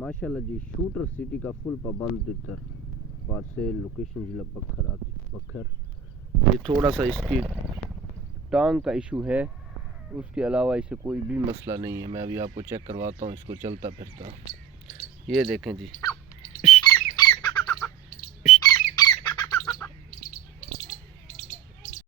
माशाल्लाह जी। Shooter city का full पाबंद तितर पासे लोकेशन जिला पखर आती पखर। ये थोड़ा सा इसकी टांग का इशू है, उसके अलावा इसे कोई भी मसला नहीं है। मैं अभी आपको चेक करवाता हूँ इसको चलता फिरता। ये देखें जी,